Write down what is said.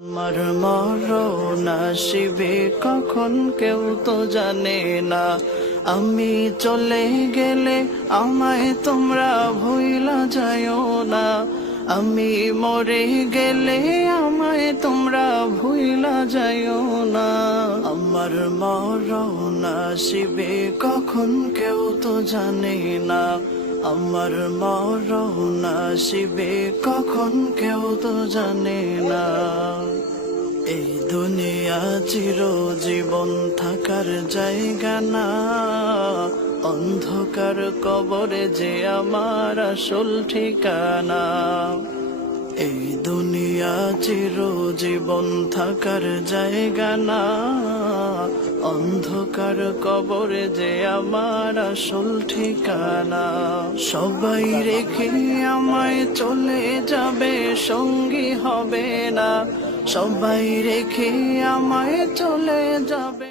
আমার মরণ আসিবে কখন কেউ তো জানে না। আমি চলে গেলে আমায় তোমরা ভুইলা যাইও না। আমি মরে গেলে আমায় তোমরা ভুইলা যাইও না। আমার মরণ আসিবে কখন কেউ তো জানে না। আমার মরণ আসিবে কখন কেউ তো জানে না। এই দুনিয়া চিরজীবন থাকার জায়গা না। অন্ধকার কবরে যে আমার আসল ঠিকানা। এই দুনিয়া চিরজীবন থাকার জায়গা না। অন্ধকার কবরে যে আমার আসল ঠিকানা। সবাই রেখে আমায় চলে যাবে, সঙ্গী হবে না। সবাই রেখে আমায় চলে যাবে।